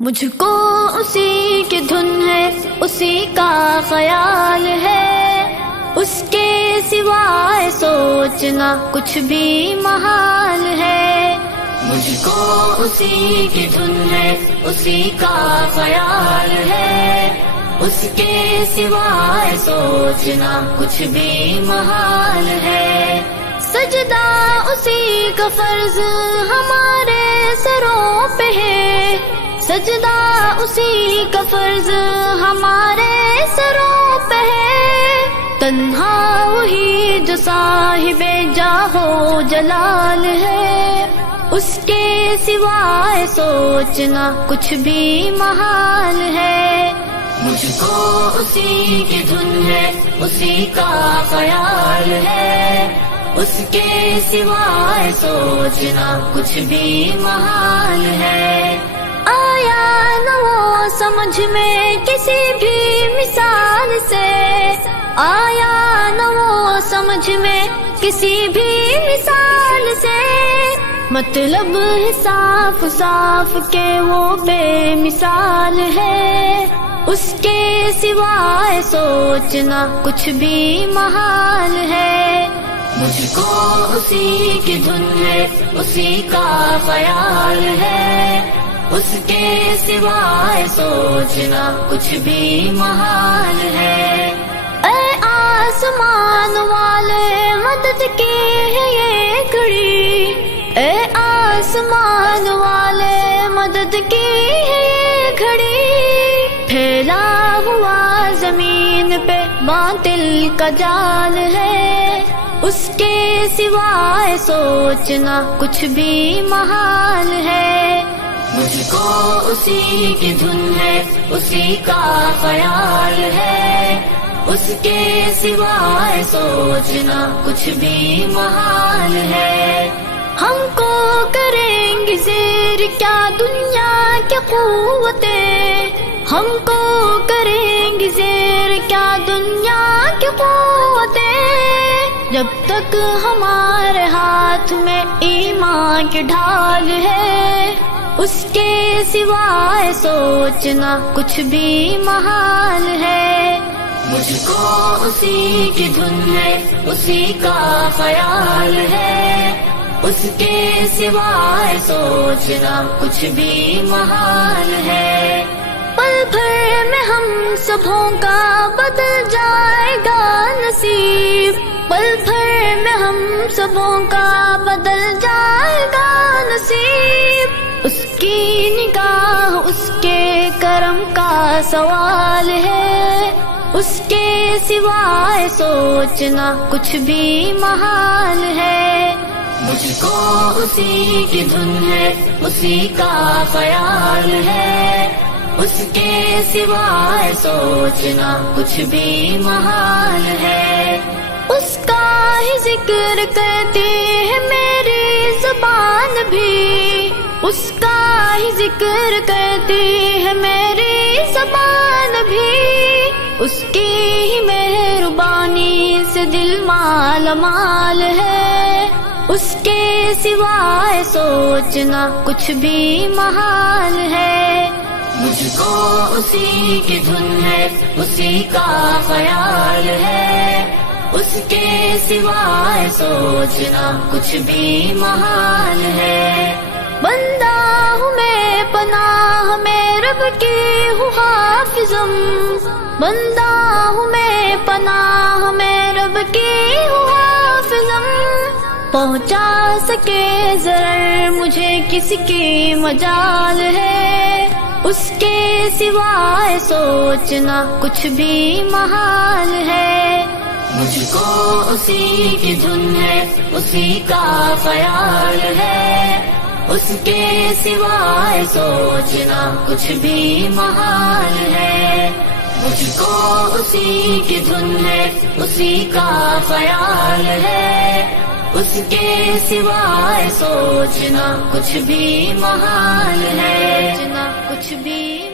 مجھ کو اسی کی دھن ہے، اسی کا خیال ہے، اس کے سوائے سوچنا کچھ بھی محال ہے۔ مجھ کو اسی کی دھن ہے، اسی کا خیال ہے، اس کے سوائے سوچنا کچھ بھی محال ہے۔ سجدہ اسی کا فرض ہمارے سروں پہ ہے، سجدہ اسی کا فرض ہمارے سروں پہ ہے۔ تنہا وہی جو صاحب جاہو جلال ہے، اس کے سوائے سوچنا کچھ بھی محال ہے۔ مجھ کو اسی کی دھن ہے، اسی کا خیال ہے، اس کے سوائے سوچنا کچھ بھی محال ہے۔ آیا نہ وہ سمجھ میں کسی بھی مثال سے، آیا نہ وہ سمجھ میں کسی بھی مثال سے، مطلب صاف صاف کہ وہ بے مثال ہے، اس کے سوائے سوچنا کچھ بھی محال ہے۔ مجھ کو اسی کی دھن ہے، اسی کا خیال ہے، اس کے سوائے سوچنا کچھ بھی محال ہے۔ اے آسمان والے مدد کی ہے یہ گھڑی، اے آسمان والے مدد کی ہے یہ گھڑی، پھیلا ہوا زمین پہ باطل کا جال ہے، اس کے سوائے سوچنا کچھ بھی محال ہے۔ مجھ کو اسی کی دھن ہے، اسی کا خیال ہے، اس کے سوائے سوچنا کچھ بھی محال ہے۔ ہم کو کریں گے زیر کیا دنیا کی قوتیں، ہم کو کریں گے زیر کیا دنیا کی قوتیں، جب تک ہمارے ہاتھ میں ایمان کی ڈھال ہے، اس کے سوائے سوچنا کچھ بھی محال ہے۔ مجھ کو اسی کی دھن ہے، اسی کا خیال ہے، اس کے سوائے سوچنا کچھ بھی محال ہے۔ پل بھر میں ہم سبوں کا بدل جائے گا نصیب، پل بھر میں ہم سبوں کا بدل جائے گا نصیب، اس کی نگاہ اس کے کرم کا سوال ہے، اس کے سوائے سوچنا کچھ بھی محال ہے۔ مجھ کو اسی کی دھن ہے، اسی کا خیال ہے، اس کے سوائے سوچنا کچھ بھی محال ہے۔ اس کا ہی ذکر کرتی ہے میری زبان بھی، اس کا ہی ذکر کرتی ہے میری زبان بھی، اس کی ہی مہربانی سے دل مال مال ہے، اس کے سوائے سوچنا کچھ بھی محال ہے۔ مجھ کو اسی کی دھن ہے، اسی کا خیال ہے، اس کے سوائے سوچنا کچھ بھی محال ہے۔ بندہ ہوں میں پناہ میں رب کی ہوں حافظم، بندہ ہوں میں پناہ میں رب کی ہوں حافظم، پہنچا سکے ضرر مجھے کس کی مجال ہے، اس کے سوائے سوچنا کچھ بھی محال ہے۔ مجھ کو اسی کی دھن ہے، اسی کا خیال ہے، اس کے سوائے سوچنا کچھ بھی محال ہے۔ مجھ کو اسی کی دھن ہے، اسی کا خیال ہے، اس کے سوائے سوچنا کچھ بھی محال ہے، کچھ بھی